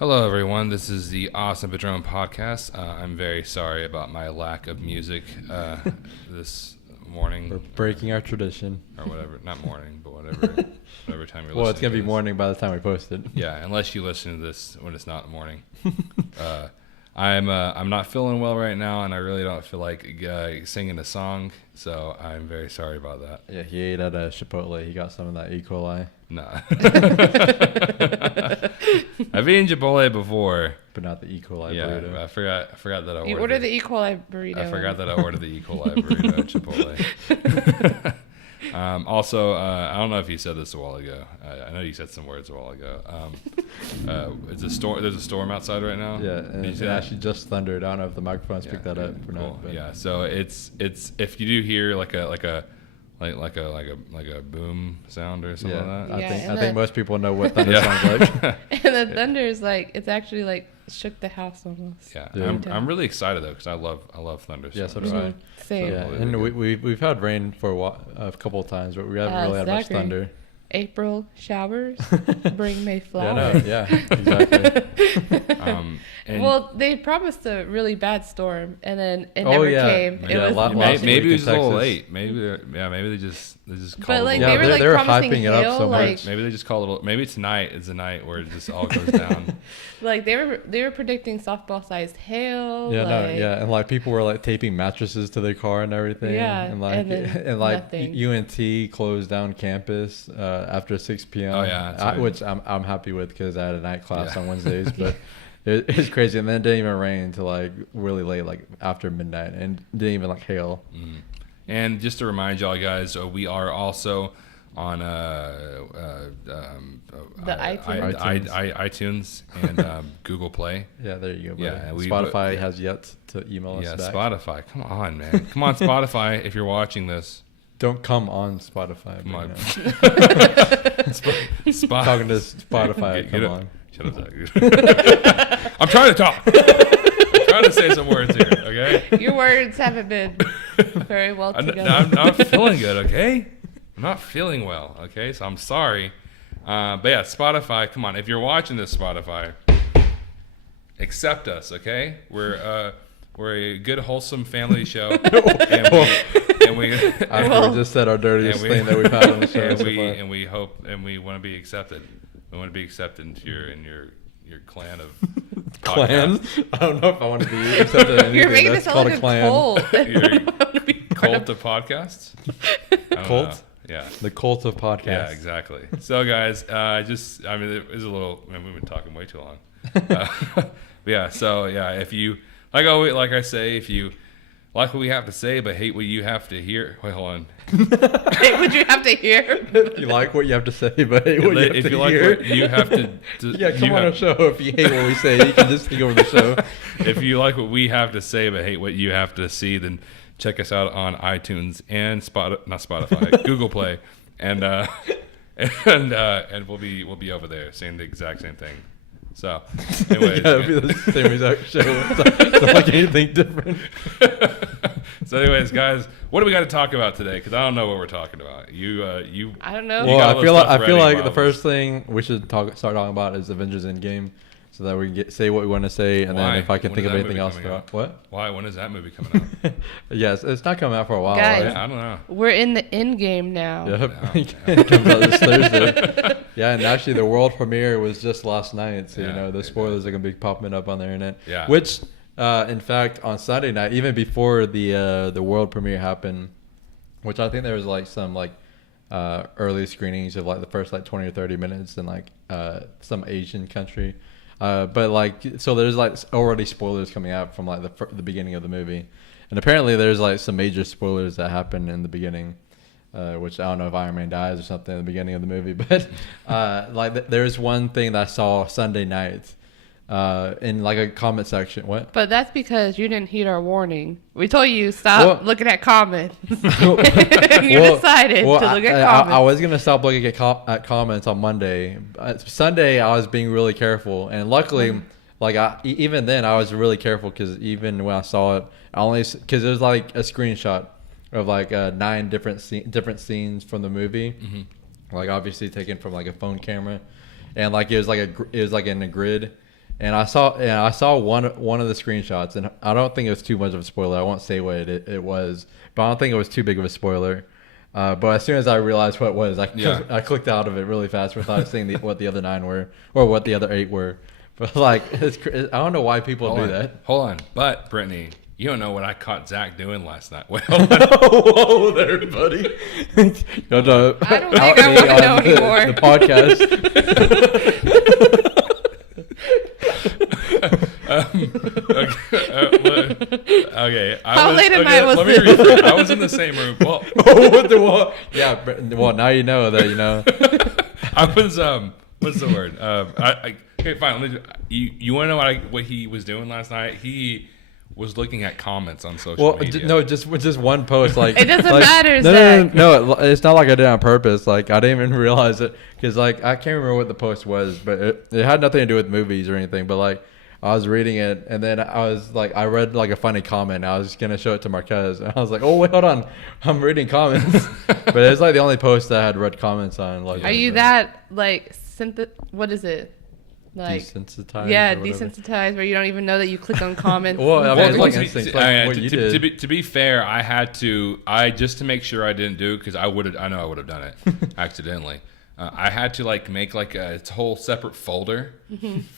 Hello, everyone. This is the Awesome Padrone podcast. I'm very sorry about my lack of music this morning. We're breaking our tradition. Or whatever. Not morning, but whatever time you're listening. Well, it's going to be morning by the time we post it. Yeah, unless you listen to this when it's not morning. I'm not feeling well right now, and I really don't feel like singing a song, so I'm very sorry about that. Yeah, he ate at a Chipotle. He got some of that E. coli. Nah. I've eaten Chipotle before, but not the E. coli burrito. Yeah, I forgot that I ordered. You ordered the E. coli burrito. I forgot that I ordered the E. coli burrito at Chipotle. Also, I don't know if you said this a while ago. I know you said some words a while ago. It's a storm. There's a storm outside right now. Yeah, and it actually just thundered. I don't know if the microphones picked that up or not. But. Yeah, so it's if you do hear like a boom sound or something like that. I think most people know what thunder sounds like. And the thunder is like, it's actually like shook the house almost. Yeah. I'm really excited though because I love thunderstorms. Yeah, so do I. Same. Yeah, and we've had rain for a couple of times, but we haven't really had much thunder. April showers bring May flowers. Yeah, exactly. Well, they promised a really bad storm, and then it never came. Maybe it was a little late. Maybe they just called. But like they were hyping hail, it up so much. Maybe they just call it. Maybe tonight is the night where it just all goes down. Like they were predicting softball sized hail. Yeah, and like people were like taping mattresses to their car and everything. Yeah, and like UNT closed down campus after 6 p.m. Oh yeah, which I'm happy with because I had a night class on Wednesdays, but. It's crazy, and then it didn't even rain until like really late, like after midnight, and didn't even like hail. And just to remind y'all guys, we are also on iTunes and Google Play. Yeah, there you go. Buddy. Yeah, Spotify has yet to email us back. Yeah, Spotify. Come on, man. Come on, Spotify. If you're watching this, don't come on Spotify. Come on. Talking to Spotify. Come on. Shut up, Zach. I'm trying to talk. I'm trying to say some words here, okay? Your words haven't been very well together. I'm not feeling good, okay? I'm not feeling well, okay? So I'm sorry. But yeah, Spotify, come on. If you're watching this, Spotify, accept us, okay? We're a good, wholesome family show. We just said our dirtiest thing that we've had on the show. And we hope and we want to be accepted. We want to be accepted into your clan of clan. I don't know if I want to be accepted in anything. You're making this sound like a cult. Your cult of podcasts. Cult. Yeah. The cult of podcasts. Yeah, exactly. So guys, it was a little. we've been talking way too long. But yeah. So yeah, if you like I say, if you like what we have to say, but hate what you have to hear. Wait, hold on. Hate what you have to hear. You like what you have to say, but hate what you have to hear. If you like what you have to yeah, come on our show. If you hate what we say, you can just think over the show. If you like what we have to say, but hate what you have to see, then check us out on iTunes and not Spotify, Google Play, and we'll be over there saying the exact same thing. So, anyways, yeah, it'll be the same exact show. It's not like anything different. So, anyways, guys, what do we got to talk about today? Because I don't know what we're talking about. I don't know. Well, I feel like the first thing we should start talking about is Avengers Endgame, so that we can say what we want to say, and then if I can think of anything else, what? Why? When is that movie coming out? Yes, it's not coming out for a while. Guys, right? I don't know. We're in the Endgame now. Yep, it comes out this Thursday. Yeah, and actually the world premiere was just last night, so the spoilers are gonna be popping up on the internet. Yeah. Which, in fact, on Sunday night, even before the world premiere happened, which I think there was like some early screenings of like the first 20 or 30 minutes in some Asian country. But so there's already spoilers coming out from the beginning of the movie, and apparently there's some major spoilers that happen in the beginning, which I don't know if Iron Man dies or something in the beginning of the movie, but there's one thing that I saw Sunday night in a comment section. What? But that's because you didn't heed our warning. We told you stop looking at comments. You decided to look at comments. I was gonna stop looking at comments on Monday. Sunday I was being really careful, and luckily, even then I was really careful because even when I saw it, because there's a screenshot of 9 different scenes from the movie, obviously taken from a phone camera, and it was in a grid. And I saw one of the screenshots, and I don't think it was too much of a spoiler. I won't say what it was, but I don't think it was too big of a spoiler. But as soon as I realized what it was, I clicked out of it really fast without seeing what the other 9 were or what the other 8 were. But like, I don't know why people do that. Hold on, but Brittany, you don't know what I caught Zach doing last night. Well, whoa there, buddy. I don't think I want to know anymore. The podcast. Okay. How late at night was let this? me rephrase. I was in the same room. Well, what? Yeah. Well, now you know that. You know. I was. What's the word? Okay, fine. Let me you want to know what he was doing last night? He was looking at comments on social media. No, just one post. Like it doesn't like, matter. Zach. No, it's not like I did it on purpose. Like I didn't even realize it because like I can't remember what the post was, but it had nothing to do with movies or anything. But like I was reading it, and then I read like a funny comment. And I was gonna show it to Marquez, and I was like, oh wait, hold on, I'm reading comments. But it's like the only post that I had read comments on. Like, are you that like what is it? Like desensitized? Yeah, desensitized, where you don't even know that you click on comments. Well, I mean, it's like instinct. To be fair, I just to make sure I didn't do it because I know I would have done it accidentally. I had to make a whole separate folder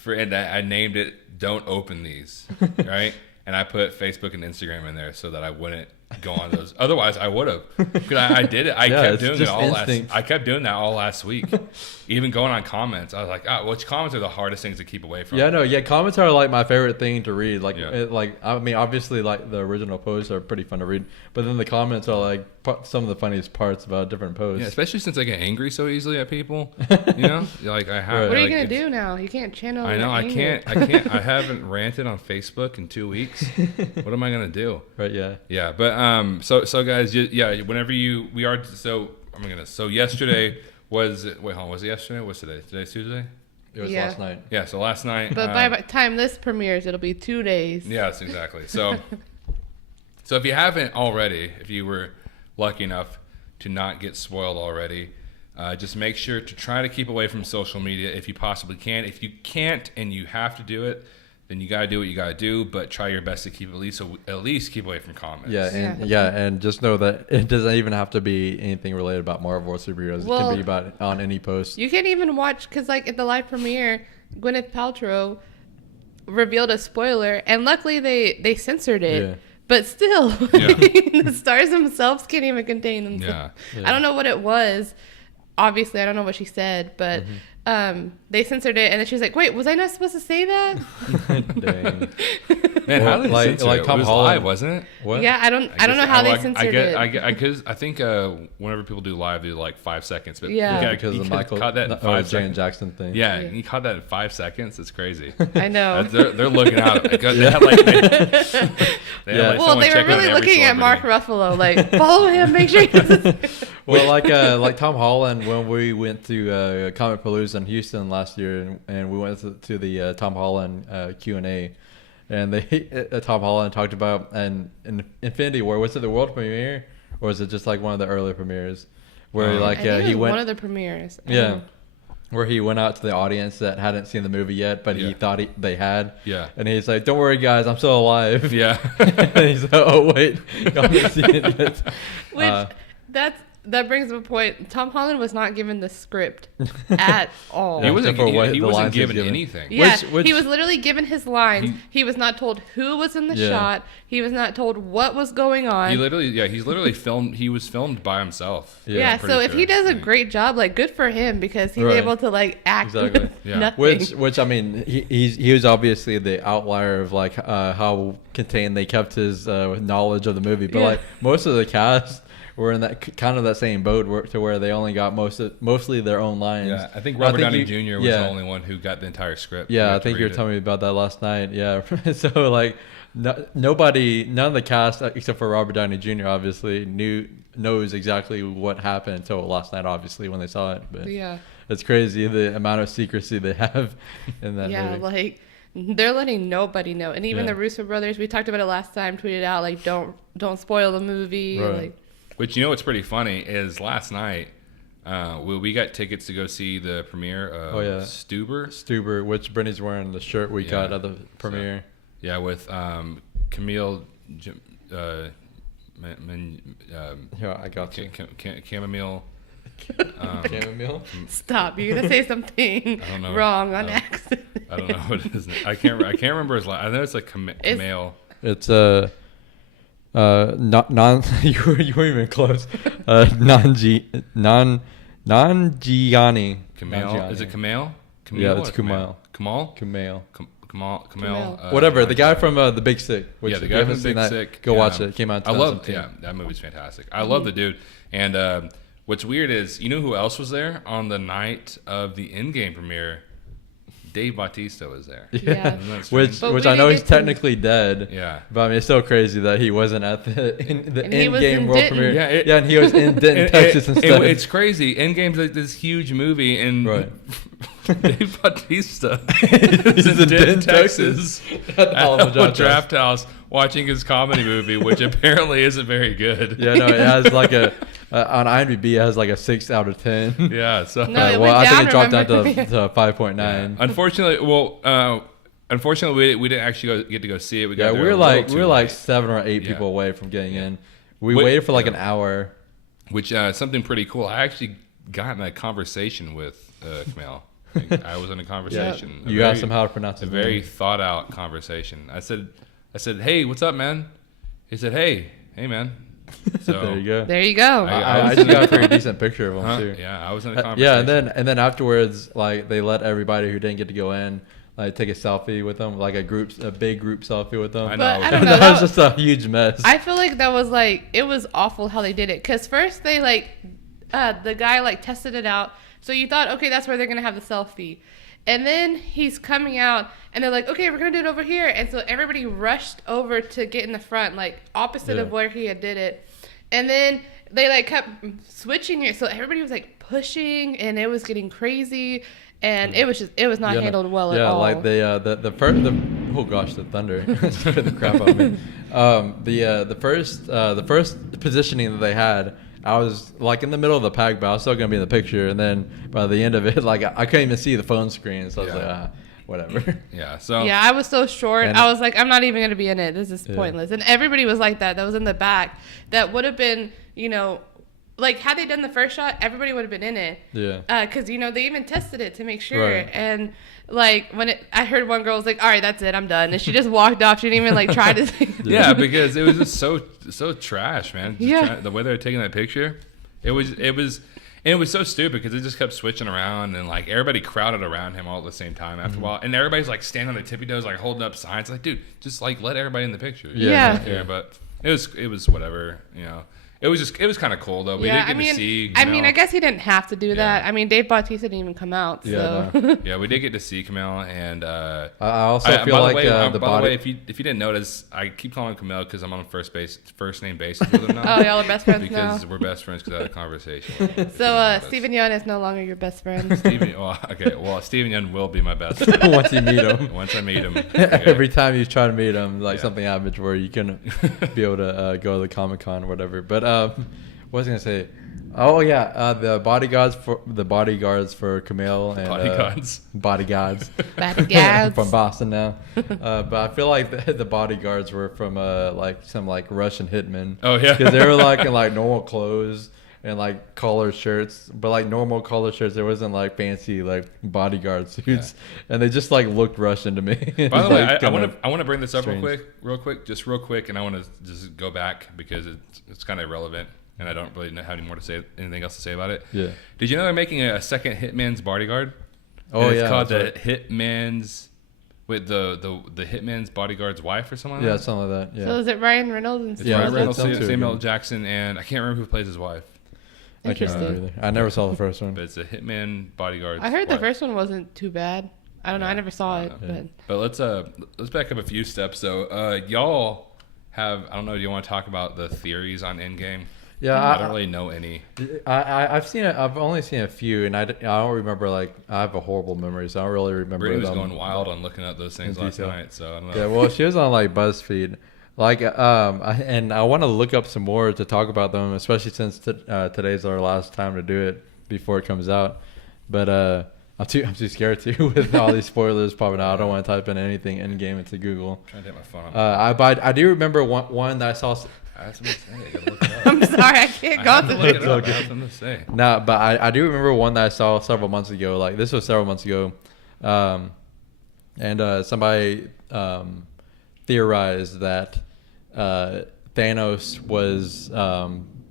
and I named it "Don't Open These," right? And I put Facebook and Instagram in there so that I wouldn't go on those. Otherwise, I would have. Because I did it. I kept doing it all instinct. I kept doing that all last week. Even going on comments, I was like, which comments are the hardest things to keep away from? Yeah, no, comments are like my favorite thing to read. I mean, obviously, like the original posts are pretty fun to read, but then the comments are like some of the funniest parts about different posts. Yeah, especially since I get angry so easily at people. You know, like I have. What are you gonna do now? You can't channel. I know. I can't. I haven't ranted on Facebook in 2 weeks. What am I gonna do? Right. Yeah. Yeah, but so guys, whenever so yesterday was it yesterday? What's today? Today's Tuesday? It was last night. Yeah, so last night. But by the time this premieres, it'll be 2 days. Yes, exactly. So if you haven't already, if you were lucky enough to not get spoiled already, just make sure to try to keep away from social media if you possibly can. If you can't and you have to do it, then you gotta do what you gotta do. But try your best to keep at least keep away from comments. And just know that it doesn't even have to be anything related about Marvel or superheroes. It can be about on any post. You can't even watch because like at the live premiere, Gwyneth Paltrow revealed a spoiler, and luckily they censored it. Yeah. But still, the stars themselves can't even contain themselves. Yeah. I don't know what it was. Obviously, I don't know what she said, but they censored it, and then she was like, "Wait, was I not supposed to say that?" Dang. Man, how did they censor it? Tom It was Holland, live, wasn't it? What? Yeah, I don't know how they censored it. I think whenever people do live, they do like 5 seconds. But because of the caught that in 5 Janet seconds. Jackson thing. Yeah, you caught that in 5 seconds. It's crazy. I know. They're looking out. They were really looking at Mark Ruffalo, like follow him, make sure he doesn't. Well, like Tom Holland, when we went to Comic Palooza in Houston last year, and we went to the Tom Holland Q&A, and Tom Holland talked about an Infinity War. Was it the world premiere, or was it just like one of the early premieres? Where he went one of the premieres. Where he went out to the audience that hadn't seen the movie yet, but he thought they had. Yeah. And he's like, "Don't worry, guys, I'm still alive." Yeah. And he's like, "Oh wait, you haven't seen it yet." Which that brings up a point. Tom Holland was not given the script at all. He wasn't given anything. Yeah, he was literally given his lines. He was not told who was in the shot. He was not told what was going on. He's literally filmed. He was filmed by himself. Yeah, so if he does a great job, like good for him because he's able to like act with nothing. Which I mean, he was obviously the outlier of like how contained they kept his knowledge of the movie, but like most of the cast were in that kind of that same boat to where they only got mostly their own lines. Yeah, I think Robert Downey Jr. was the only one who got the entire script. Yeah, I think you were telling me about that last night. Yeah, so like none of the cast except for Robert Downey Jr. obviously knows exactly what happened until last night. Obviously, when they saw it, but it's crazy the amount of secrecy they have in that movie. Yeah, like they're letting nobody know, and even the Russo brothers. We talked about it last time. Tweeted out like, "Don't spoil the movie." Right. Like. Which, you know what's pretty funny is last night We got tickets to go see the premiere of Stuber, which Brittany's wearing the shirt we got at the premiere. So, with Kumail. Here, I got you. Chamomile. Chamomile. Stop! You're gonna say something wrong on accident. I don't know what it is. I can't remember his last. I know it's like Kumail. It's non. You weren't even close. Nanjiani. Kumail. Is it Kumail? Yeah, it's Kumail. Kumail. Whatever. The guy from The Big Sick. Which the guy from The Big Sick. Go watch it. It came out. I love. Yeah, that movie's fantastic. I love the dude. And what's weird is, you know who else was there on the night of the Endgame premiere? Dave Bautista was there. Yeah. Which I know he's technically dead. Yeah. But I mean, it's so crazy that he wasn't at the Endgame world Denton. premiere. Yeah, and he was in Denton, Texas instead. It's crazy. Endgame's like this huge movie, and Dave Bautista is in Denton, Texas, at Alamo Draft House, watching his comedy movie, which apparently isn't very good. Yeah, no, it has like on IMDb, it has like a 6 out of 10. Yeah, so I think it dropped down to 5.9. Yeah. Unfortunately, we didn't actually get to go see it. We were like 7 or 8 people away from getting in. We waited for like an hour. Which something pretty cool. I actually got in a conversation with Kumail. I was in a conversation. You asked him how to pronounce his name. A very thought out conversation. I said, hey, what's up, man? He said, hey, man. So there you go. There you go. I just got a pretty decent picture of him too. Yeah, I was in a conversation. Yeah, and then afterwards, like they let everybody who didn't get to go in like take a selfie with them, like a big group selfie with them. I know. But I don't know. That was just a huge mess. I feel like that was like, it was awful how they did it. Because first they the guy tested it out. So you thought, okay, that's where they're going to have the selfie. And then he's coming out and they're like, okay, we're going to do it over here. And so everybody rushed over to get in the front, like opposite of where he had did it. And then they kept switching it. So everybody was pushing and it was getting crazy. And it was not handled well at all. Yeah, like the thunder scared the crap out of me. The first positioning that they had, I was in the middle of the pack, but I was still gonna be in the picture. And then by the end of it, I couldn't even see the phone screen, so I was like, whatever. Yeah. So I was so short. I was like, I'm not even gonna be in it. This is pointless. And everybody was like that. That was in the back. That would have been, had they done the first shot, everybody would have been in it. Yeah. Because they even tested it to make sure. Right. And I heard one girl was like, "All right, that's it, I'm done," and she just walked off. She didn't even try to. Yeah, because it was just so trash, man. The way they were taking that picture, it was so stupid because it just kept switching around and everybody crowded around him all at the same time after a while, and everybody's standing on their tippy toes, holding up signs, dude, just let everybody in the picture. Yeah. But it was whatever, It was kind of cool though. We did get to see. I guess he didn't have to do that. I mean, Dave Bautista didn't even come out. So. Yeah, we did get to see Kumail, and I also feel by like the way, if you didn't notice, I keep calling him Kumail because I'm on first name basis with him now. Oh, y'all are best friends now. Because we're best friends because I had a conversation with him. So Steven Yeun is no longer your best friend. Steven Yeun will be my best friend once you meet him. Once I meet him. Every time you try to meet him, something happens where you couldn't be able to go to the Comic-Con or whatever. But what was I gonna say? Oh yeah, the bodyguards for Kumail and bodyguards from Boston now. But I feel like the bodyguards were from some Russian hitmen. Oh yeah, because they were in normal clothes and collared shirts, but normal collared shirts. There wasn't fancy bodyguard suits, and they just looked Russian to me. By the way, I want to bring this up real quick, and I want to just go back because it's kind of irrelevant. And I don't really have anything else to say about it. Yeah. Did you know they're making a second Hitman's Bodyguard? Oh, and it's called the Hitman's with the Hitman's Bodyguard's wife or something like that? Yeah, something like that. Yeah. So is it Ryan Reynolds and Ryan Reynolds, Samuel L. Jackson, and I can't remember who plays his wife. Interesting. I never saw the first one. But it's a Hitman Bodyguard's I heard wife. the first one wasn't too bad. I don't know. I never saw it. But let's back up a few steps. So y'all have, I don't know, do you want to talk about the theories on Endgame? Yeah, I don't really know any. I've seen it. I've only seen a few, and I don't remember. I have a horrible memory, so I don't really remember. Brittany was going wild on looking at those things last night, so I don't know. Yeah, well, she was on BuzzFeed, and I want to look up some more to talk about them, especially since today's our last time to do it. before it comes out. But I'm too scared to with all these spoilers popping out. I don't want to type in anything Endgame into Google. I'm trying to get my phone on. I do remember one that I saw. I have something to say. I gotta look it up. I'm sorry, I can't go to look it up. I have something to say. No, but I do remember one that I saw several months ago. Like this was several months ago, and somebody theorized that Thanos was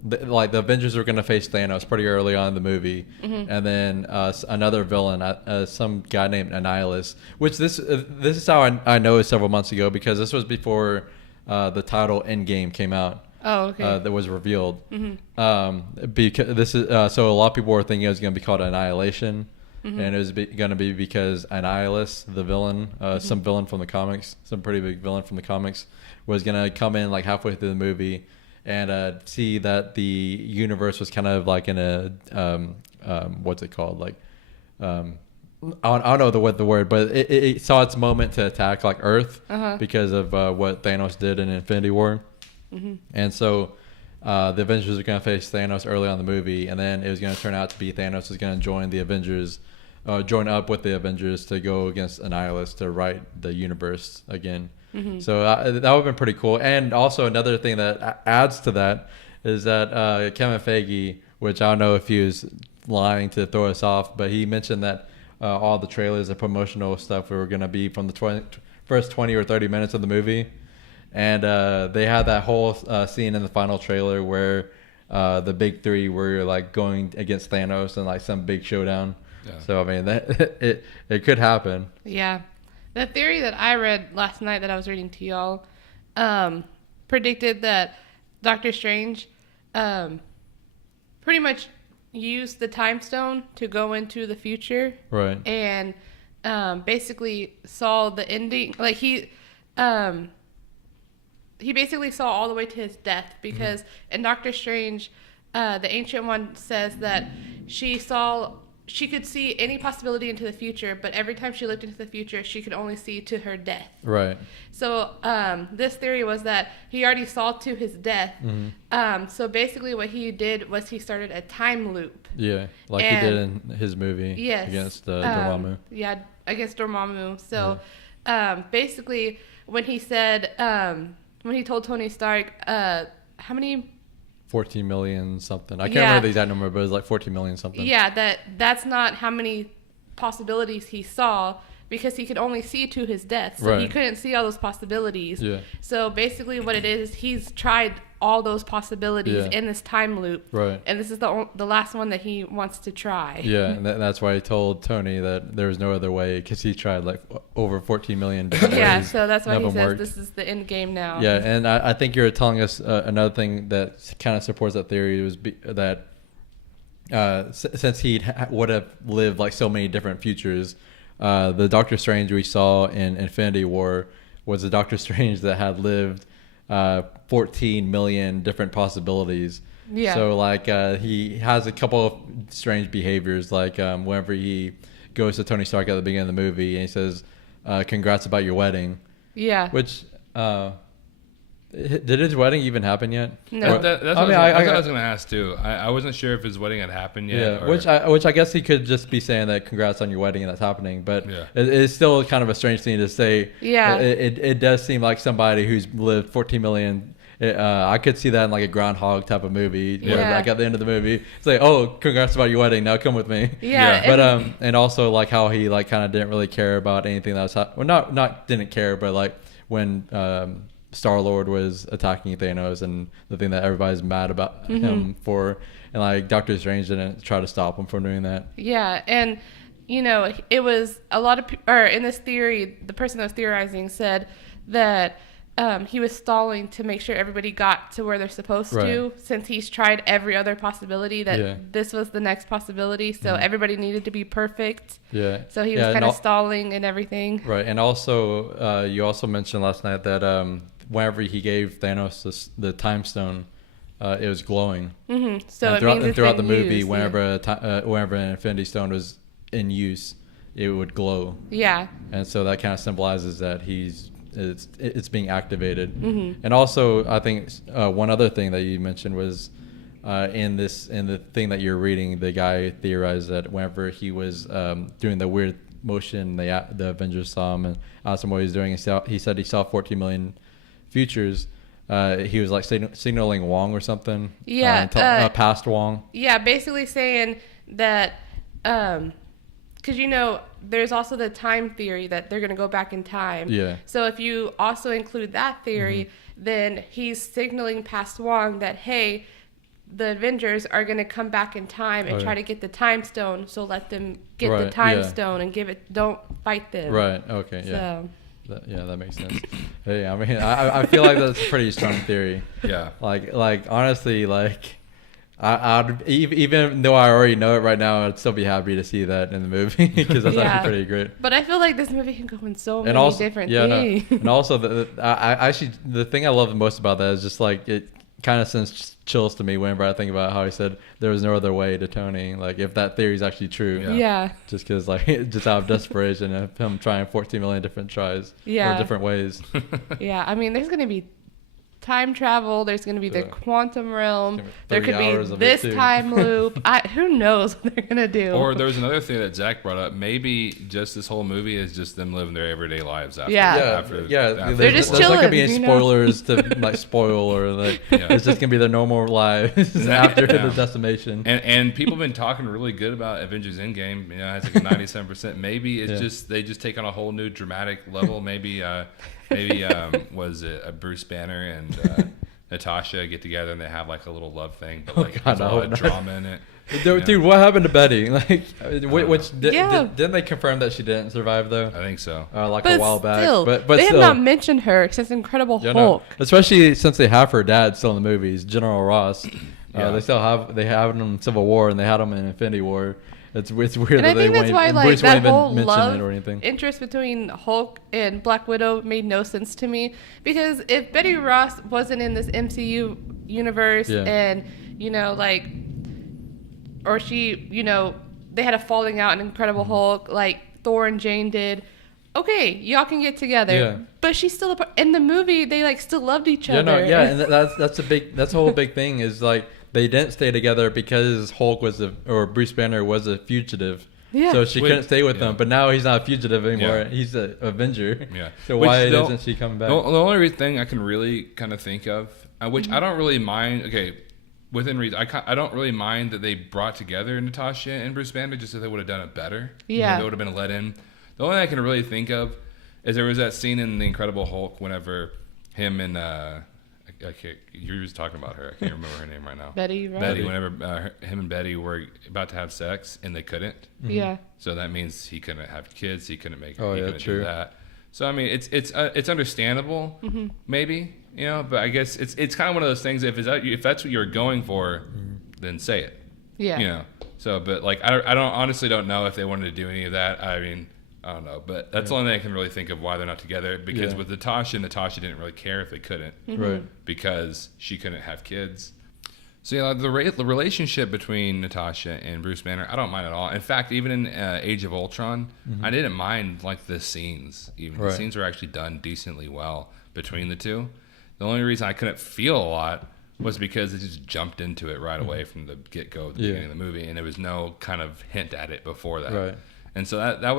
like the Avengers were going to face Thanos pretty early on in the movie, and then another villain, some guy named Annihilus. Which this is how I know it several months ago, because this was before the title Endgame came out. Oh, okay. That was revealed. Because this is so a lot of people were thinking it was going to be called Annihilation, and it was going to be because Annihilus, the villain, some villain from the comics, some pretty big villain from the comics, was going to come in like halfway through the movie and see that the universe was kind of like in a what's it called, like I don't know the word, but it saw its moment to attack like Earth because of what Thanos did in Infinity War. And so the Avengers are going to face Thanos early on in the movie, and then it was going to turn out to be Thanos was going to join the Avengers, join up with the Avengers to go against Annihilus to right the universe again. So that would have been pretty cool. And also another thing that adds to that is that Kevin Feige, which I don't know if he was lying to throw us off, but he mentioned that all the trailers and promotional stuff were going to be from the first 20 or 30 minutes of the movie. And they had that whole scene in the final trailer where the big three were like going against Thanos and like some big showdown. Yeah. So I mean that it could happen. Yeah. The theory that I read last night that I was reading to y'all predicted that Doctor Strange pretty much used the time stone to go into the future. Right. And basically saw the ending. Like he basically saw all the way to his death, because in Doctor Strange, the Ancient One says that she could see any possibility into the future, but every time she looked into the future, she could only see to her death. Right. So this theory was that he already saw to his death. So basically what he did was he started a time loop. Yeah, like he did in his movie. Yes. Against Dormammu. Yeah, against Dormammu. So basically when he said, when he told Tony Stark, how many... 14 million something. I can't remember the exact number, but it was like 14 million something. Yeah, that's not how many possibilities he saw, because he could only see to his death. So he couldn't see all those possibilities. Yeah. So basically what it is, he's tried all those possibilities in this time loop. Right. And this is the last one that he wants to try. Yeah, and that's why he told Tony that there was no other way, because he tried like over 14 million different ways. So that's why he says this is the end game now. Yeah, and I think you're telling us another thing that kind of supports that theory was that since he would have lived like so many different futures, the Doctor Strange we saw in Infinity War was a Doctor Strange that had lived 14 million different possibilities. Yeah. So like he has a couple of strange behaviors, like whenever he goes to Tony Stark at the beginning of the movie and he says, "Congrats about your wedding." Yeah. Which did his wedding even happen yet? No. That's what I was going to ask too. I wasn't sure if his wedding had happened yet. Yeah, which I guess he could just be saying that congrats on your wedding and that's happening, but it's still kind of a strange thing to say. Yeah. It does seem like somebody who's lived 14 million. I could see that in like a Groundhog type of movie, where like at the end of the movie, it's like, "Oh, congrats about your wedding. Now come with me." Yeah. But and also like how he like kind of didn't really care about anything that was not didn't care, but like when Star-Lord was attacking Thanos and the thing that everybody's mad about him for, and like Doctor Strange didn't try to stop him from doing that. Yeah, and you know, it was a lot of in this theory, the person that was theorizing said that he was stalling to make sure everybody got to where they're supposed to, since he's tried every other possibility, that this was the next possibility, so everybody needed to be perfect. Yeah. So he was kind of stalling and everything. Right, and also you also mentioned last night that whenever he gave Thanos the time stone, it was glowing. So and throughout the movie, whenever an Infinity Stone was in use, it would glow. Yeah. And so that kind of symbolizes that it's being activated. And also, I think one other thing that you mentioned was in the thing that you're reading, the guy theorized that whenever he was doing the weird motion, the Avengers saw him and asked him what he was doing. He said he saw 14 million futures. He was like signaling Wong or something. Yeah. Past Wong. Yeah, basically saying that, because there's also the time theory that they're going to go back in time. Yeah. So if you also include that theory, then he's signaling past Wong that, hey, the Avengers are going to come back in time and try to get the time stone. So let them get the time stone and don't fight them. Right. Okay. Yeah. So. That makes sense. Hey, I mean, I feel like that's a pretty strong theory. Yeah. Like honestly, like I'd even though I already know it right now, I'd still be happy to see that in the movie because that's actually pretty great. But I feel like this movie can go in so many different things. No. And also, the thing I love the most about that is just like it kind of sends chills to me whenever I think about how he said there was no other way to Tony. Like if that theory is actually true. Yeah. Just because like just out of desperation of him trying 14 million different tries. Or different ways. Yeah. I mean, there's going to be time travel. There's going to be the quantum realm. There could be this time loop. Who knows what they're going to do. Or there was another thing that Zach brought up. Maybe just this whole movie is just them living their everyday lives after. After they're just chilling. There's not going to be any spoilers to like spoil or like it's just going to be their normal lives after the decimation. And people have been talking really good about Avengers Endgame. It's like 97%. Maybe it's just they just take on a whole new dramatic level. Maybe was it Bruce Banner and Natasha get together and they have like a little love thing, but like there's a lot of drama in it. Dude, what happened to Betty? Like, didn't they confirm that she didn't survive though? I think so. Like a while back. But they still, have not mentioned her since Incredible Hulk. No. Especially since they have her dad still in the movies, General Ross. They have him in Civil War and they had him in Infinity War. It's weird and that I think that's why like that whole love or anything. interest between Hulk and Black Widow made no sense to me, because if Betty Ross wasn't in this MCU universe and or she they had a falling out in Incredible Hulk like Thor and Jane did, okay, y'all can get together, but she's still in the movie. They like still loved each other. And that's a whole big thing is like. They didn't stay together because Hulk or Bruce Banner was a fugitive. Yeah. So she couldn't stay with them. But now he's not a fugitive anymore. Yeah. He's an Avenger. Yeah. So why doesn't she come back? The only thing I can really kind of think of, which I don't really mind, within reason, I don't really mind that they brought together Natasha and Bruce Banner just so they would have done it better. Yeah. They would have been let in. The only thing I can really think of is there was that scene in The Incredible Hulk whenever him and... you were just talking about her. I can't remember her name right now. Betty, right? Betty, whenever him and Betty were about to have sex and they couldn't. Yeah. So that means he couldn't have kids. He couldn't make. Oh, he couldn't do that. So I mean, it's understandable, maybe, but I guess it's kind of one of those things. If that's what you're going for, then say it. Yeah. So, but like I honestly don't know if they wanted to do any of that. I mean. I don't know, but that's the only thing I can really think of why they're not together. Because with Natasha didn't really care if they couldn't, right? Because she couldn't have kids. So the relationship between Natasha and Bruce Banner, I don't mind at all. In fact, even in Age of Ultron, I didn't mind like the scenes. Even the scenes were actually done decently well between the two. The only reason I couldn't feel a lot was because it just jumped into it right away from the get-go at the beginning of the movie, and there was no kind of hint at it before that. Right. And so that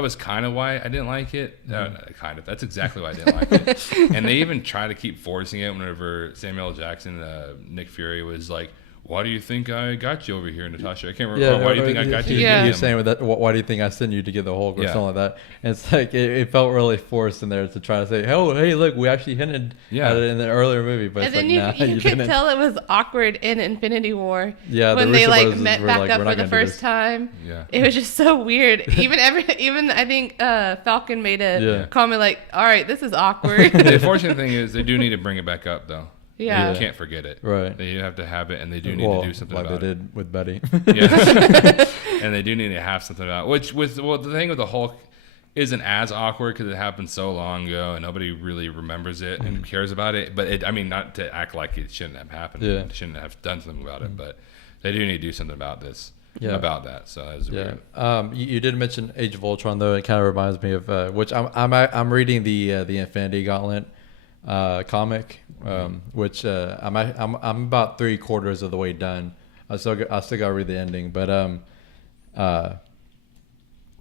was kind of why I didn't like it. That's exactly why I didn't like it. And they even try to keep forcing it whenever Samuel L. Jackson, Nick Fury was like, why do you think I got you over here, Natasha? I can't remember. Why do you think I got you? Yeah. You're saying with that, why do you think I sent you to get the Hulk or something like that? And it's like, it felt really forced in there to try to say, oh, hey, look, we actually hinted at it in the earlier movie. But and it's then like, you could tell it was awkward in Infinity War. Yeah, when they like met back up for the first time. Yeah. It was just so weird. Even I think Falcon made a comment like, all right, this is awkward. The unfortunate thing is they do need to bring it back up, though. Yeah. You can't forget it. Right. They have to have it, and they do need to do something about it. Like they did with Betty. Yeah. And they do need to have something about it. The thing with the Hulk isn't as awkward because it happened so long ago, and nobody really remembers it and cares about it. But not to act like it shouldn't have happened. Yeah. It shouldn't have done something about it, but they do need to do something about this. Yeah. About that. So that was weird. You did mention Age of Ultron, though. It kind of reminds me of which I'm reading the Infinity Gauntlet comic. which I'm about 3/4 of the way done. I still gotta read the ending, but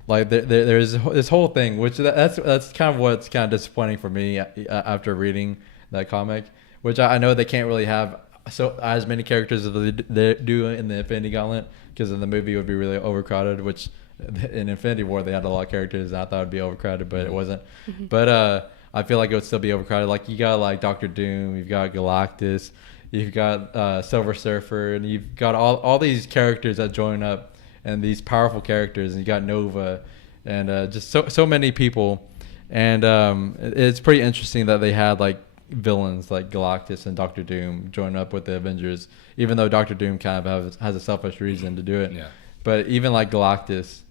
like there's this whole thing, which that's kind of what's kind of disappointing for me after reading that comic, which I know they can't really have so as many characters as they do in the Infinity Gauntlet, because in the movie it would be really overcrowded, which in Infinity War they had a lot of characters and I thought it would be overcrowded, but it wasn't. But I feel like it would still be overcrowded. Like you got like Doctor Doom, you've got Galactus, you've got Silver Surfer, and you've got all these characters that join up, and these powerful characters, and you got Nova, and just so many people, and it's pretty interesting that they had like villains like Galactus and Doctor Doom join up with the Avengers, even though Doctor Doom kind of has a selfish reason to do it. Yeah. But even like Galactus,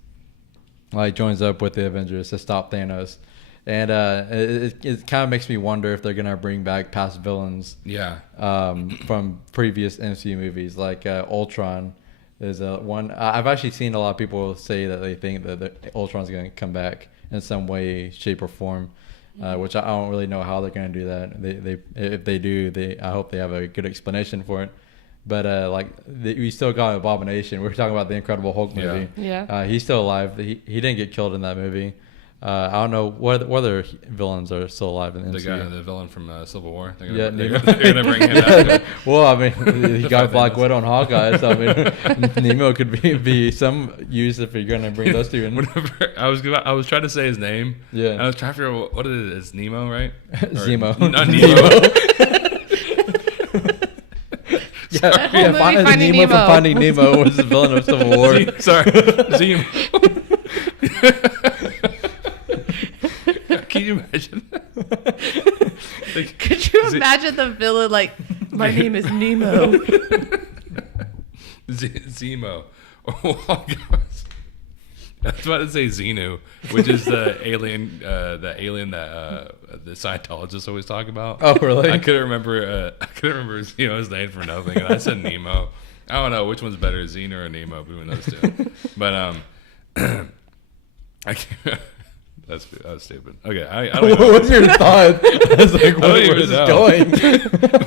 like joins up with the Avengers to stop Thanos, and it kind of makes me wonder if they're gonna bring back past villains. Yeah. From previous MCU movies, like Ultron. Is one I've actually seen a lot of people say that they think that Ultron's going to come back in some way, shape, or form, which I don't really know how they're going to do that. They if they do, I hope they have a good explanation for it. But we still got Abomination. We were talking about the Incredible Hulk movie. Yeah. He's still alive. He didn't get killed in that movie. I don't know what other villains are still alive in the MCU. The villain from Civil War. They're They're gonna bring him back. Well, I mean, you got Black Widow and Hawkeye, so I mean, Nemo could be some use if you're gonna bring those two in. Whenever I was trying to say his name. Yeah. I was trying to figure out what it is. It's Nemo, right? Zemo. Not Nemo. Finding Nemo from Finding Nemo was the villain of Civil War. Zemo. Can you imagine? Could you imagine the villain like, my name is Nemo? Zemo. Oh my gosh. I was about to say Xenu, which is the alien that the Scientologists always talk about. Oh, really? I couldn't remember Zemo's name for nothing, and I said Nemo. I don't know which one's better, Xenu or Nemo, between those two. But I can't. That was stupid. Okay, I don't know. What's your thought? I was like, where's this going?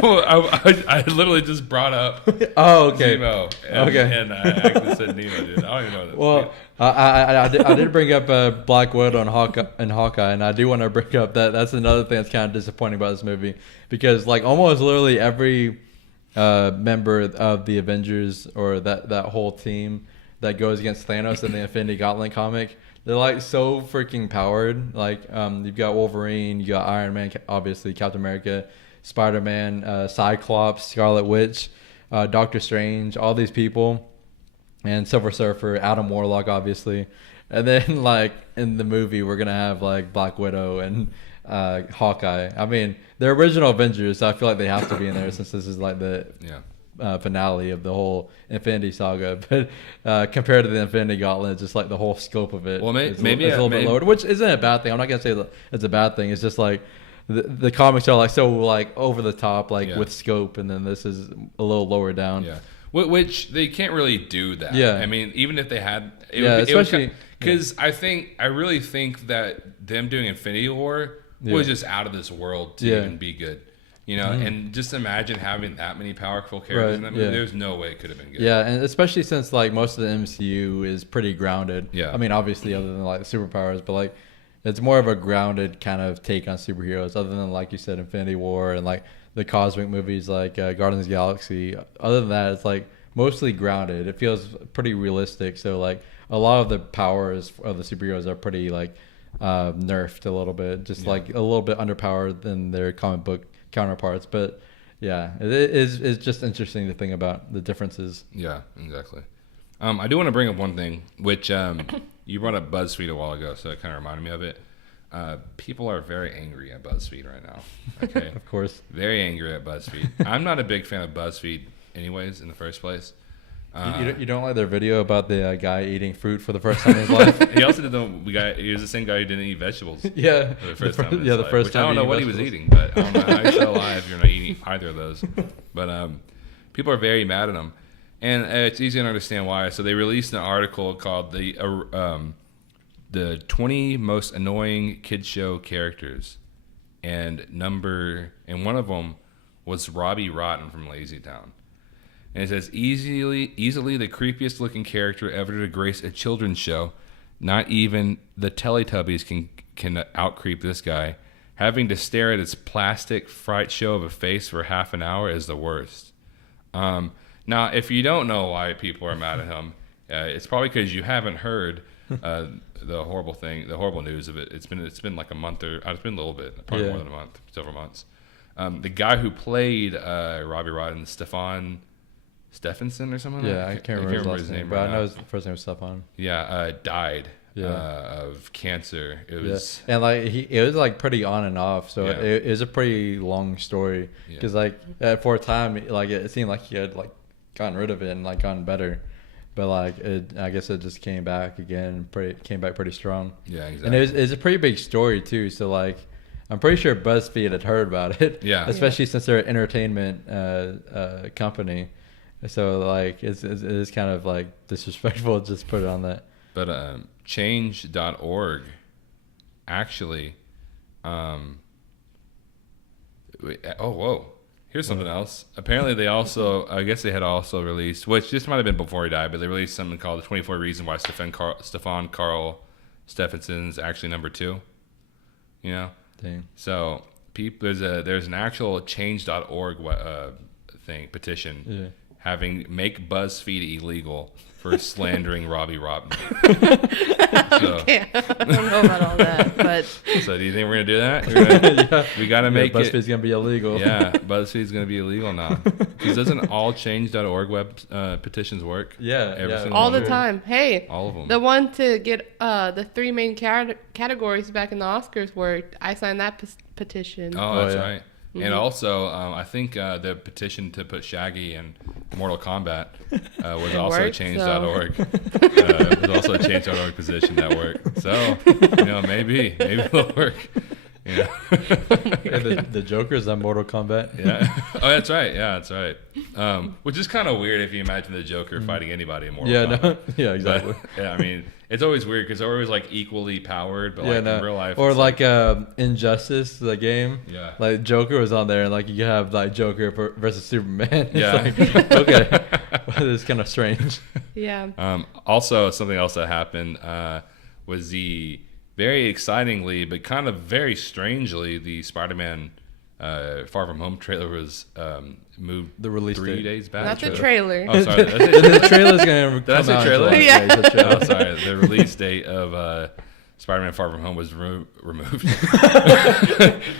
Well, I literally just brought up Oh, okay. Nemo. And I actually said Nemo, dude. I don't even know that. Well, I did bring up Black Widow and Hawkeye, and I do want to bring up that's another thing that's kind of disappointing about this movie, because like almost literally every member of the Avengers or that whole team that goes against Thanos in the Infinity Gauntlet comic, they're like so freaking powered. Like you've got Wolverine, you got Iron Man, obviously Captain America, Spider-Man, Cyclops, Scarlet Witch, Doctor Strange, all these people, and Silver Surfer, Adam Warlock, obviously. And then like in the movie, we're gonna have like Black Widow and Hawkeye. I mean, they're original Avengers, so I feel like they have to be in there since this is like the finale of the whole Infinity Saga. But compared to the Infinity Gauntlet, just like the whole scope of it, maybe it's a little bit lower, which isn't a bad thing. I'm not gonna say that it's a bad thing. It's just like the comics are like so like over the top, like with scope, and then this is a little lower down. Yeah, which they can't really do that. Yeah, I mean, even if they had, especially because I really think that them doing Infinity War was just out of this world to even be good. You know, and just imagine having that many powerful characters in that movie. There's no way it could have been good. Yeah, and especially since like most of the MCU is pretty grounded. Yeah. I mean, obviously other than like superpowers, but like it's more of a grounded kind of take on superheroes, other than like you said, Infinity War and like the cosmic movies like Guardians of the Galaxy. Other than that, it's like mostly grounded. It feels pretty realistic. So like a lot of the powers of the superheroes are pretty like nerfed a little bit, just like a little bit underpowered than their comic book counterparts. But it's just interesting to think about the differences. Yeah, exactly. I do want to bring up one thing, which you brought up BuzzFeed a while ago, so it kind of reminded me of it. People are very angry at BuzzFeed right now. Okay, Of course, very angry at BuzzFeed. I'm not a big fan of BuzzFeed, anyways, in the first place. You don't like their video about the guy eating fruit for the first time in his life? He also did he was the same guy who didn't eat vegetables. Yeah, For the first time. In his the life, first which time. I don't know what he was eating, but I don't know how you're still alive if you're not eating either of those. But people are very mad at him, and it's easy to understand why. So they released an article called the 20 most annoying kids show characters, and one of them was Robbie Rotten from Lazy Town. And it says, easily the creepiest looking character ever to grace a children's show. Not even the Teletubbies can out-creep this guy. Having to stare at his plastic fright show of a face for half an hour is the worst. Now, if you don't know why people are mad at him, it's probably because you haven't heard the horrible news of it. It's been like a month it's been a little bit, probably more than a month, several months. The guy who played Robbie Rotten, Stephenson or something. Yeah, I can't remember his name, but I know his first name was Stefan. Yeah, died of cancer. It was and like it was like pretty on and off, so it was a pretty long story. Because like for a time, like it seemed like he had like gotten rid of it and like gotten better, but like I guess it just came back again. Came back pretty strong. Yeah, exactly. And it was a pretty big story too. So like, I'm pretty sure BuzzFeed had heard about it. Yeah, especially since they're an entertainment company. So like it's kind of like disrespectful to just put it on that. But change.org actually here's something else. Apparently they also, I guess they had also released, which this might have been before he died, but they released something called the 24 Reasons Why Stefan Carl Stephenson's actually number 2. You know? Dang. So there's an actual change.org petition make BuzzFeed illegal for slandering Robbie Rotten. Okay, I don't know about all that, but so do you think we're gonna do that? We gotta make BuzzFeed's gonna be illegal. Yeah, BuzzFeed's gonna be illegal now. Because doesn't all change.org web petitions work? Yeah, all the time. Hey, all of them. The one to get the 3 main categories back in the Oscars worked. I signed that petition. Oh, that's right. Mm-hmm. And also, I think the petition to put Shaggy in Mortal Kombat was also a change.org. Was also a change.org position that worked. So, maybe it'll work. Yeah. The Joker's on Mortal Kombat. Yeah. Oh, that's right. Yeah, that's right. Which is kind of weird if you imagine the Joker fighting anybody in Mortal Kombat. No. Yeah, exactly. But, I mean, it's always weird because they're always like equally powered, but in real life, or like Injustice, the game. Yeah. Like Joker was on there, and like you have like Joker versus Superman. It's like, okay, it's kind of strange. Yeah. Also, something else that happened was very excitingly, but kind of very strangely, the Spider-Man Far From Home trailer was moved the release 3 days back. Not the trailer. Oh, sorry. The trailer's going to come out. That's a trailer? Yeah. Oh, sorry. The release date of Spider-Man Far From Home was removed.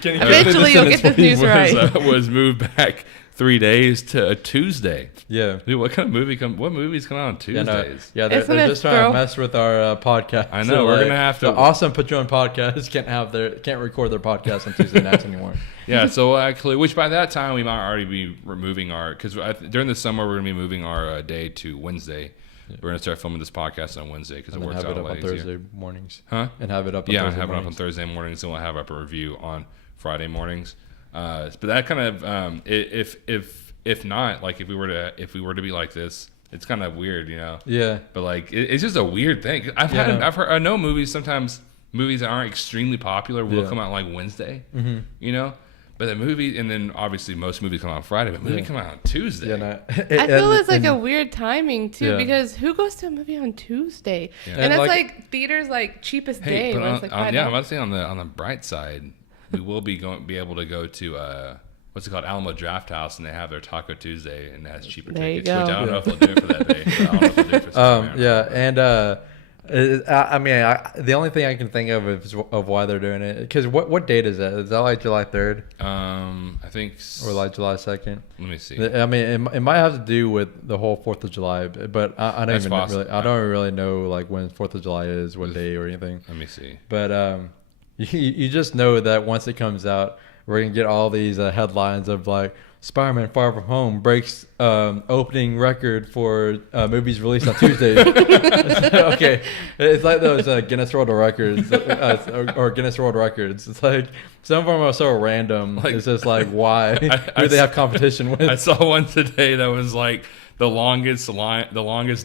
Eventually you'll get this news right. Was moved back 3 days to a Tuesday. Yeah. Dude, what movies come out on Tuesdays? They're just trying to mess with our podcast. I know, we're going to have to. The Awesome Patron podcast can't record their podcast on Tuesday nights anymore. Yeah, so actually, which by that time we might already be removing because during the summer we're going to be moving our day to Wednesday. Yeah. We're going to start filming this podcast on Wednesday because it works out a lot easier. And have it up on Thursday mornings. Huh? And have it up on Thursday mornings. Yeah, have it up on Thursday mornings, and we'll have up a review on Friday mornings. But that kind of if not, like if we were to be like this, it's kind of weird, Yeah. But like it's just a weird thing. I know movies that aren't extremely popular will come out like Wednesday, But the movie, and then obviously most movies come out on Friday, but movies come out on Tuesday. Yeah, I feel it's like a weird timing too, because who goes to a movie on Tuesday? Yeah. And it's like theaters like cheapest day. But it's like I'm about to say on the bright side, we will be able to go to what's it called, Alamo Draft House, and they have their Taco Tuesday, and that's cheaper tickets. Which I don't know if they'll do it for that day. I don't know if they'll do it for and I mean, the only thing I can think of is of why they're doing it. Because what date is that? Is that like July 3rd? I think. Or like July 2nd? Let me see. I mean, it might have to do with the whole 4th of July, but I don't really know like when 4th of July is, what day or anything. Let me see. But you just know that once it comes out, we're gonna get all these headlines of like Spider-Man Far From Home breaks opening record for movies released on Tuesdays. Okay, it's like those Guinness World Records or Guinness World Records. It's like some of them are so random. Like, it's just like, why? Who do they have competition with? I saw one today that was like the longest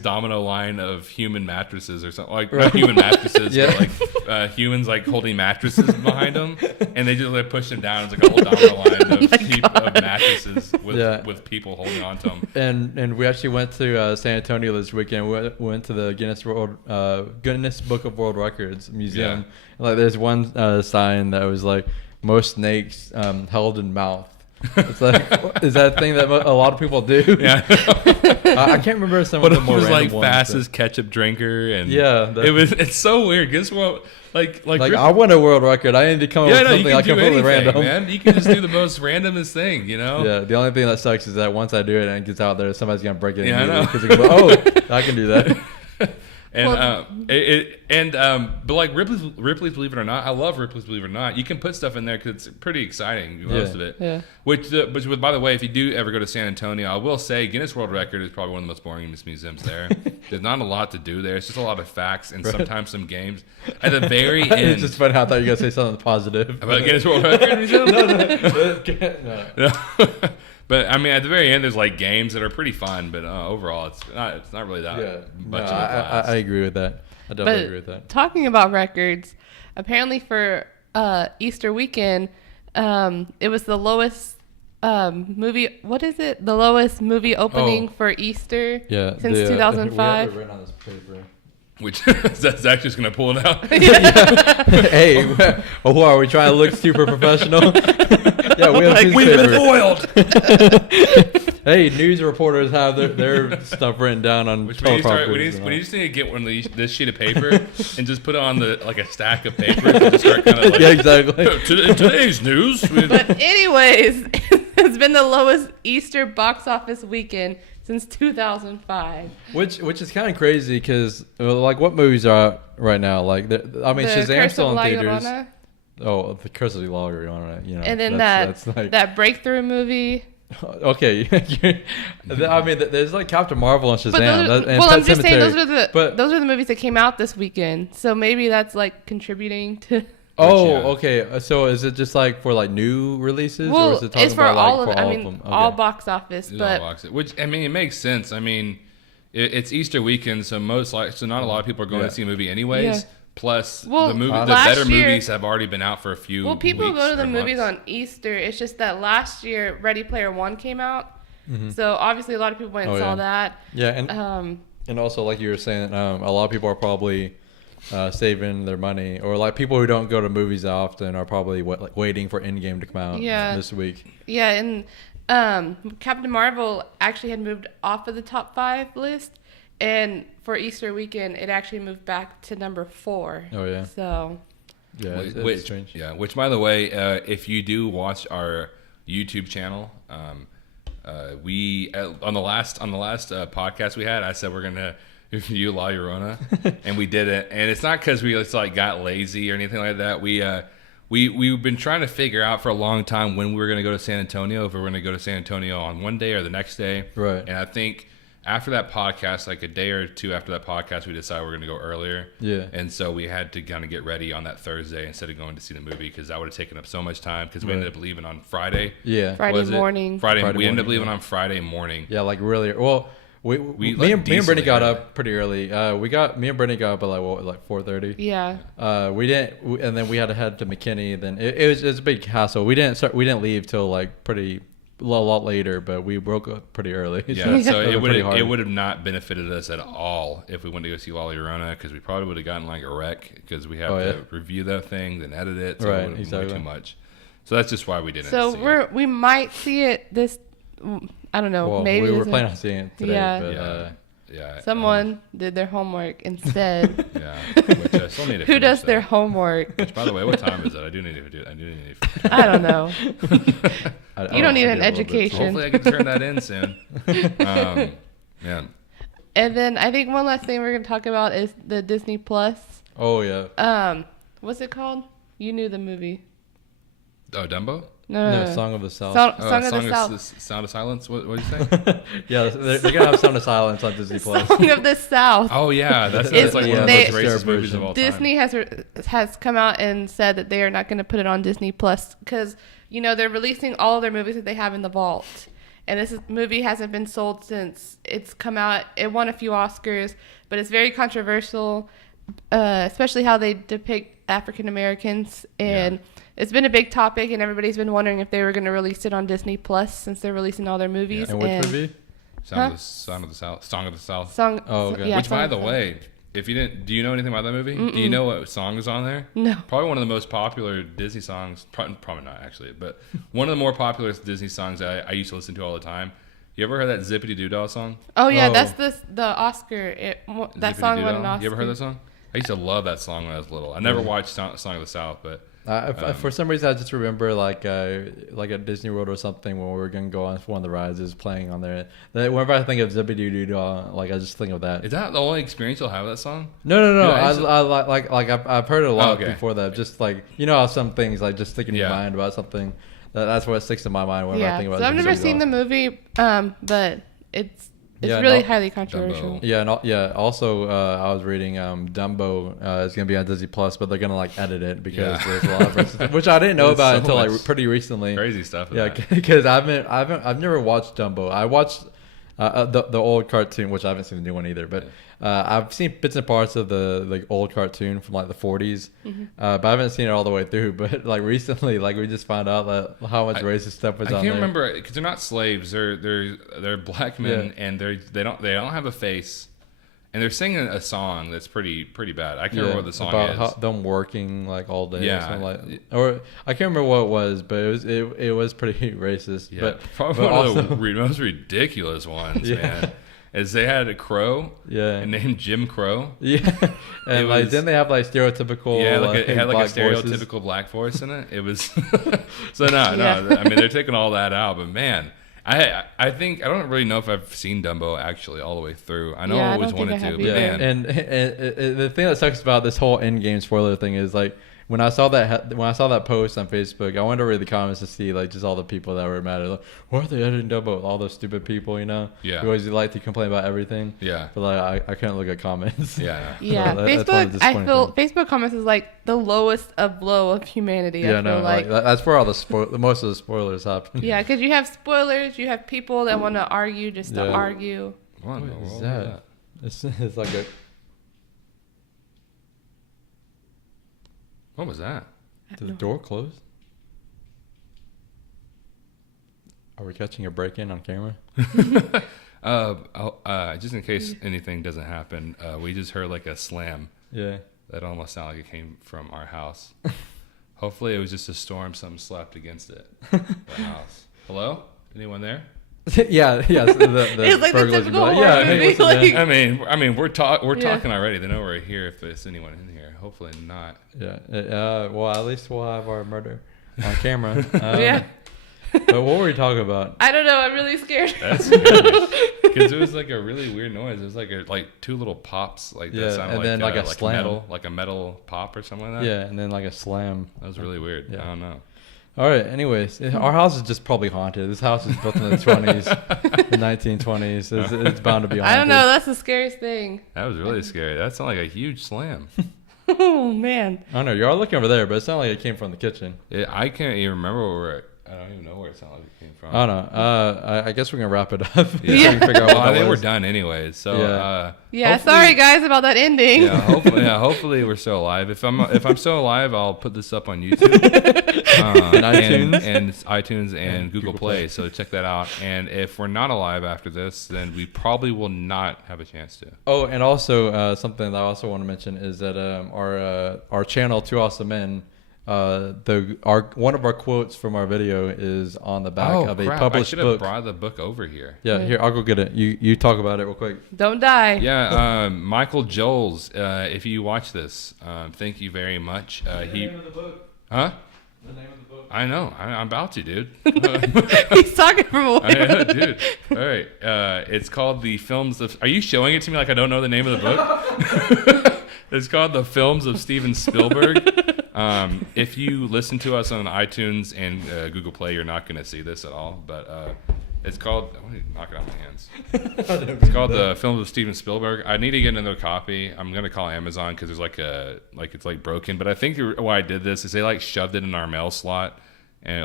domino line of human mattresses or something, like not human mattresses, but like humans like holding mattresses behind them, and they just like push them down. It's like a whole domino line of mattresses with people holding onto them. And we actually went to San Antonio this weekend. We went to the Guinness Book of World Records Museum. Yeah. Like there's one sign that was like most snakes held in mouth. It's like, is that a thing that a lot of people do? Yeah. I can't remember some of the more random like ones. fastest ketchup drinker, and yeah, it's so weird. Guess what? Like I want a world record. I need to come up with something like completely random. Man, you can just do the most randomest thing, you know? Yeah. The only thing that sucks is that once I do it and it gets out there, somebody's gonna break it. Yeah, I know. Because oh, I can do that. And but like Ripley's Believe It or Not, I love Ripley's Believe It or Not. You can put stuff in there because it's pretty exciting, most of it. Yeah. Which by the way, if you do ever go to San Antonio, I will say Guinness World Record is probably one of the most boring museums there. There's not a lot to do there. It's just a lot of facts and sometimes some games. At the very end, it's just funny. I thought you were gonna say something positive about Guinness World Record Museum. No. But I mean, at the very end, there's like games that are pretty fun, but overall, it's not really that much of a blast. I agree with that. I definitely agree with that. Talking about records, apparently for Easter weekend, it was the lowest movie. What is it? The lowest movie opening for Easter since 2005. We have it written on this paper. Which Zach's just gonna pull it out. Hey, who are we trying to look super professional? Yeah, we've been foiled. Hey, news reporters have their stuff written down on. Which we just need to get one of this sheet of paper and just put it on a stack of papers and just start kind of like. Yeah, exactly. In today's news. But anyways, it's been the lowest Easter box office weekend since 2005. Which is kind of crazy because like what movies are out right now? Like Shazam's still in theaters. Oh, The Curse of La Llorona, you know. And then that breakthrough movie. Okay, I mean, there's like Captain Marvel and Shazam. I'm just saying those are the movies that came out this weekend. So maybe that's like contributing to. Okay. So is it just like for like new releases, or is it talking about all of them? All box office, which I mean, it makes sense. I mean, it's Easter weekend, so not a lot of people are going to see a movie anyways. Yeah. Plus, the better movies have already been out for a few. Well, people go to the movies on Easter. It's just that last year, Ready Player One came out, so obviously a lot of people went and saw that. Yeah, and also like you were saying, a lot of people are probably saving their money, or like people who don't go to movies that often are probably waiting for Endgame to come out this week. Yeah, and Captain Marvel actually had moved off of the top 5 list. And for Easter weekend, it actually moved back to number 4. Oh, yeah. So. Yeah, it's strange. Yeah, which, by the way, if you do watch our YouTube channel, we on the last podcast we had, I said we're gonna review La Llorona, and we did it. And it's not because we just like got lazy or anything like that. We've been trying to figure out for a long time when we were gonna go to San Antonio, if we were gonna go to San Antonio on one day or the next day. Right. And I think after that podcast, like a day or two after that podcast, we decided we're going to go earlier. Yeah. And so we had to kind of get ready on that Thursday instead of going to see the movie because that would have taken up so much time because we ended up leaving on Friday. Yeah. Friday morning. We ended up leaving on Friday morning. Yeah, like really. Well, me and Brittany got up pretty early. Me and Brittany got up at like 4:30. Yeah. We didn't, and then we had to head to McKinney. Then it was a big hassle. We didn't leave till like a lot later, but we broke up pretty early. Yeah, so it would have not benefited us at all if we went to go see La Llorona because we probably would have gotten like a wreck because we have to review that thing and edit it. So it would have been way too much. So that's just why we didn't. So we might see it this. I don't know. Well, maybe we were planning on seeing it today. Yeah. But, someone did their homework instead. Which I still need to Who does their homework? Which, by the way, what time is it? I do need to do it. I don't know. You don't need an education. Hopefully, I can turn that in soon. Yeah. And then I think one last thing we're going to talk about is the Disney Plus. Oh yeah. What's it called? You knew the movie. Oh, Dumbo? No, Song of the South. Song of the South. Sound of Silence? What did you say? Yeah, they're going to have Sound of Silence on Disney Plus. Song of the South. Oh, yeah. That's like one of the most racist movies of all time. Disney has come out and said that they are not going to put it on Disney Plus because, they're releasing all of their movies that they have in the vault. and movie hasn't been sold since it's come out. It won a few Oscars, but it's very controversial, especially how they depict African Americans. And it's been a big topic, and everybody's been wondering if they were going to release it on Disney Plus since they're releasing all their movies. And which movie? Song of the South. Yeah, Which, by the way, if you didn't, do you know anything about that movie? Do you know what song is on there? No. Probably one of the most popular Disney songs. Probably not actually, but one of the more popular Disney songs that I used to listen to all the time. You ever heard that Zippity Doo Dah song? Oh yeah, that's the Oscar. That song won an Oscar. You ever heard that song? I used to love that song when I was little. I never watched Song of the South, but for some reason I just remember like at Disney World or something when we were gonna go on one of the rides is playing on there. Whenever I think of Zippity Doo Dah, like I just think of that. Is that the only experience you'll have with that song? No. I've heard it a lot before that. Just like how some things like just stick in your mind about something. That's what sticks in my mind whenever I think about. So I've never seen the movie, but it's really highly controversial. Dumbo. Also, I was reading Dumbo is gonna be on Disney Plus, but they're gonna like edit it because there's a lot of racist, which I didn't know about until like pretty recently. Crazy stuff. Because I've never watched Dumbo. I watched the old cartoon, which I haven't seen the new one either, but I've seen bits and parts of the old cartoon from like the 40s, but I haven't seen it all the way through. But like recently, like we just found out that how much racist stuff was on there. I can't remember because they're not slaves. They're black men, and they don't have a face, and they're singing a song that's pretty bad. I can't remember what the song about is. Them working like all day. Yeah, or I can't remember what it was, but it was pretty racist. Yeah, but probably one of the most ridiculous ones, man. Is they had a crow, named Jim Crow. Yeah, and like didn't they have like stereotypical? Yeah, it had like a stereotypical voices? Black voice in it. It was so no. I mean, they're taking all that out, but man, I think I don't really know if I've seen Dumbo actually all the way through. I know I always wanted to, but man. And the thing that sucks about this whole Endgame spoiler thing is like. When I saw that post on Facebook, I went to read the comments to see like just all the people that were mad. Like, why are they editing Dumbo? All those stupid people, Yeah. Who always like to complain about everything. Yeah. But like I couldn't look at comments. Yeah. Yeah. So Facebook. I feel Facebook comments is like the lowest of low of humanity. Yeah. I feel like that's where all the most of the spoilers happen. Yeah, because you have spoilers. You have people that want to argue just to argue. What is that? It's like a. What was that? Did the door close? Are we catching a break-in on camera? Just in case anything doesn't happen, we just heard like a slam. Yeah. That almost sounded like it came from our house. Hopefully it was just a storm. Something slapped against it. The house. Hello? Anyone there? Yes. It's like the typical horror movie. I mean, we're talking already. They know we're here. If there's anyone in here, hopefully not. Yeah. Well, at least we'll have our murder on camera. Yeah. But what were we talking about? I don't know. I'm really scared. That's scary. Because it was like a really weird noise. It was like two little pops, like that sounded and then like a slam, like a metal pop or something like that. Yeah, and then like a slam. That was really weird. Yeah. I don't know. All right. Anyways, our house is just probably haunted. This house is built in the 20s, the 1920s. It's bound to be haunted. I don't know. That's the scariest thing. That was really scary. That sounded like a huge slam. Oh man. I don't know. You're all looking over there, but it sounded like it came from the kitchen. I can't even remember where. I don't even know where it sounded like it came from. I don't know. I guess we can wrap it up. Yeah. We can figure out I think we're done anyways. So sorry guys about that ending. Hopefully we're still alive. If I'm still alive, I'll put this up on YouTube, and iTunes and Google Play. So check that out. And if we're not alive after this, then we probably will not have a chance to. Oh, and also something that I also want to mention is that our channel, Two Awesome Men. One of our quotes from our video is on the back of a published book. I should have brought the book over here. Yeah, here, I'll go get it. You talk about it real quick. Don't die. Yeah, Michael Joels, if you watch this, thank you very much. The name of the book. Huh? The name of the book. I know. I'm about to, dude. He's talking from a while. Dude. All right. It's called The Films of... Are you showing it to me like I don't know the name of the book? It's called The Films of Steven Spielberg. If you listen to us on iTunes and Google Play, you're not going to see this at all. But it's called... I want to knock it out of my hands. It's called The Films of Steven Spielberg. I need to get another copy. I'm going to call Amazon because there's it's like broken. But I think why I did this is they like shoved it in our mail slot and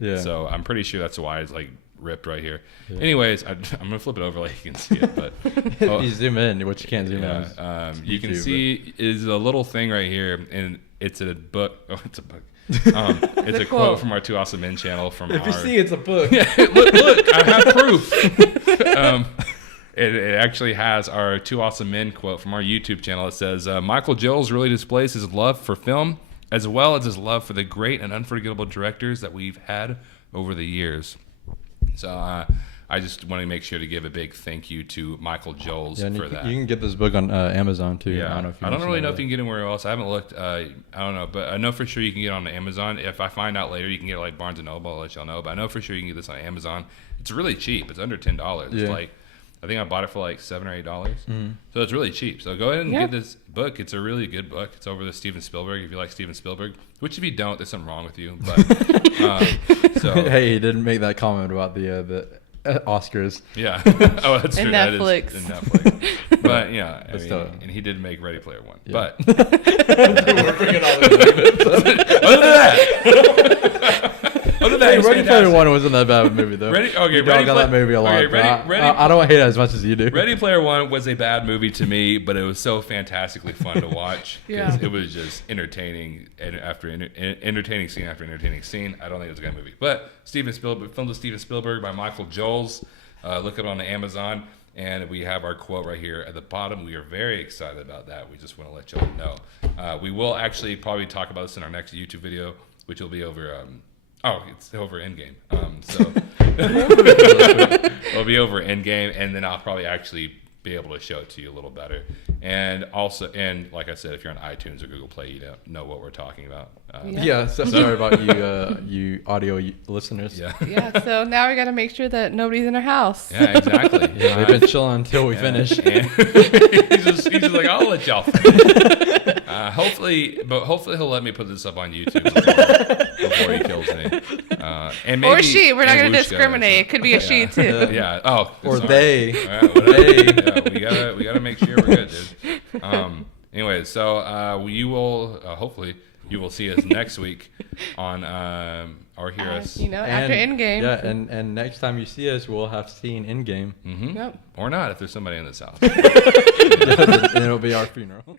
so I'm pretty sure that's why it's like ripped right here. Yeah. Anyways, I'm gonna flip it over like you can see it, but you zoom in, which you can't zoom in. You can see is a little thing right here, and it's a book. Oh, it's a book. It's a quote from our Two Awesome Men channel. If you see, it's a book. Yeah, look, I have proof. It actually has our Two Awesome Men quote from our YouTube channel. It says, Michael Gills really displays his love for film as well as his love for the great and unforgettable directors that we've had over the years. So I just want to make sure to give a big thank you to Michael Gills for that. You can get this book on Amazon too. Yeah. I don't really know if you can get it anywhere else. I haven't looked. I don't know, but I know for sure you can get it on Amazon. If I find out later, you can get it like Barnes & Noble. I'll let y'all know. But I know for sure you can get this on Amazon. It's really cheap. It's under $10. It's like, I think I bought it for like $7 or $8. So it's really cheap. So go ahead and get this book. It's a really good book. It's over the Steven Spielberg. If you like Steven Spielberg, which if you don't, there's something wrong with you. But hey, he didn't make that comment about the Oscars. Yeah. Oh, that's true. Netflix. That is in Netflix. But yeah, I mean, and he did make Ready Player One. Yeah. But we're bringing all the other than that, Ready Player One wasn't that bad of a movie though. Ready got that movie a lot. I don't hate it as much as you do. Ready Player One was a bad movie to me, but it was so fantastically fun to watch because it was just entertaining and after entertaining scene after entertaining scene. I don't think it was a good movie, but Steven Spielberg, filmed with Steven Spielberg by Michael Gills. Look it on Amazon, and we have our quote right here at the bottom. We are very excited about that. We just want to let y'all know. We will actually probably talk about this in our next YouTube video, which will be over. It's over Endgame. So it'll be over Endgame, and then I'll probably actually be able to show it to you a little better. And also, like I said, if you're on iTunes or Google Play, you don't know what we're talking about. So sorry about you audio listeners. Yeah. So now we got to make sure that nobody's in our house. Yeah, exactly. We've been chilling until we finish. He's just like, I'll let y'all finish. Hopefully he'll let me put this up on YouTube before he kills me. And maybe, or she. We're not going to discriminate. It could be a she too. Yeah. Oh. Or sorry. they. Yeah, we gotta make sure we're good, dude. Anyways, so you will hopefully you will see us next week on or hear us. After Endgame. Yeah, and next time you see us, we'll have seen Endgame. Mm-hmm. Yep. Or not if there's somebody in this house. And it'll be our funeral.